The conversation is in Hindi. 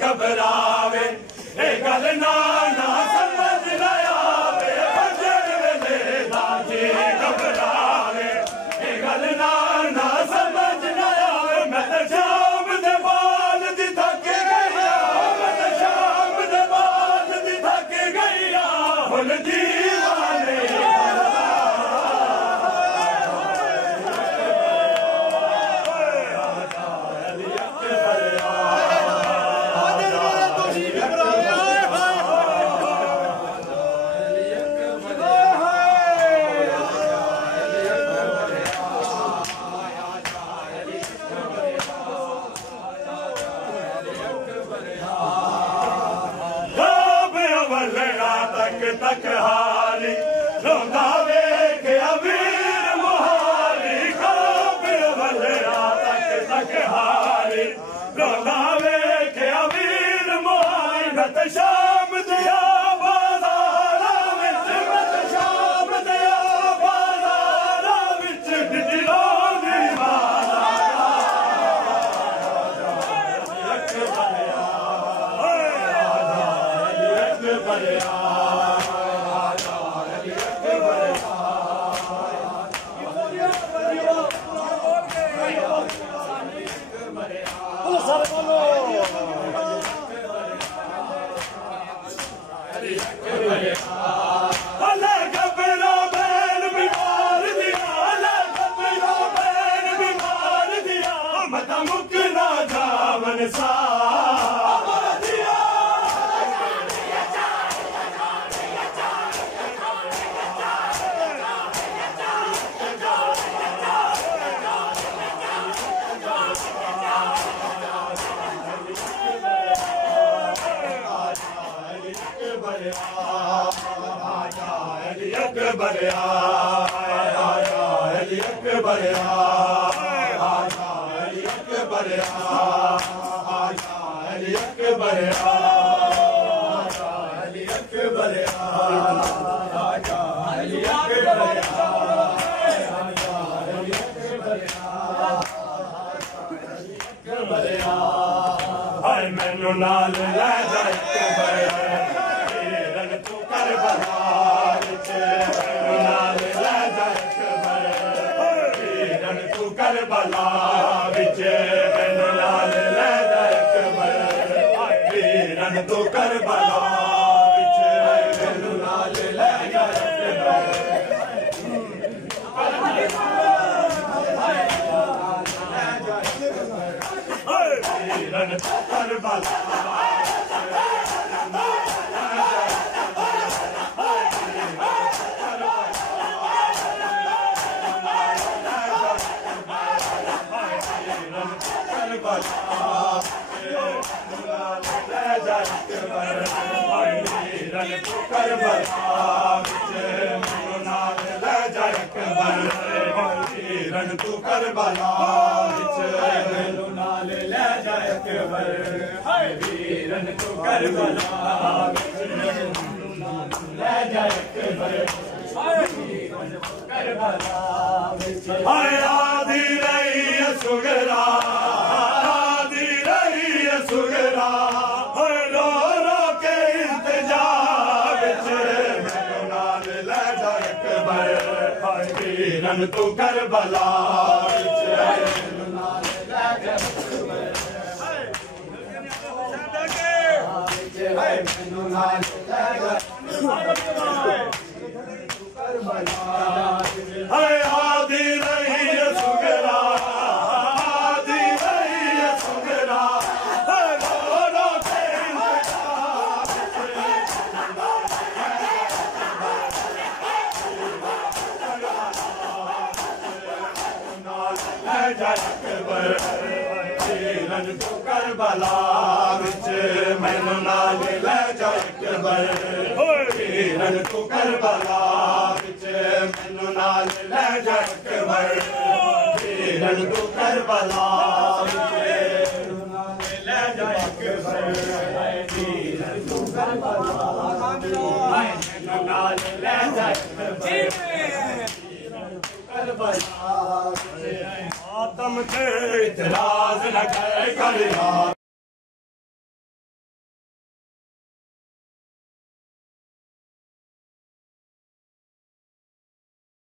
घबरावे गल ना समझ लयावे फजर वेले दाजी घबरावे गल ना समझ लयावे मैं शाम दे बाल दी थक गया मैं शाम दे बाल दी थक गया हुन दीवाने तक हारी रोंदा वेख अमीर मुहारी खाब वलरा तक हारी रोंदा वेख अमीर मुहारी मत शाम दिया बाजारा विच मत शाम दिया बाजारा विच दिलों दी माला मैनू नाल लै जा हीरन तू कर बहार मैनू नाल लै जा हीरन तू कर बला विच मैनू नाल लै जा हीरन तू कर बला विच मैनू नाल लै जा वीरन तू करबला वीरन तू करबला मैनू नाल ले जा अकबर वीरन तू करबला ले जा अकबर वीरन तू करबला आधी रही सुगरा आधी रही सुगरा रो रो के इंतजार मैनू नाल ले जा अकबर वीरन तू करबला आधी रही सुगरा आधी रही सुगरा रो रो के वीरन तू करबला मैनू नाल ले जा अकबर वीरन तू करबला मैनू नाल ले जा अकबर वीरन तू करबला ले जा अकबर वीरन तू करबला मैनू नाल ले जा अकबर आतम के इतराज न कर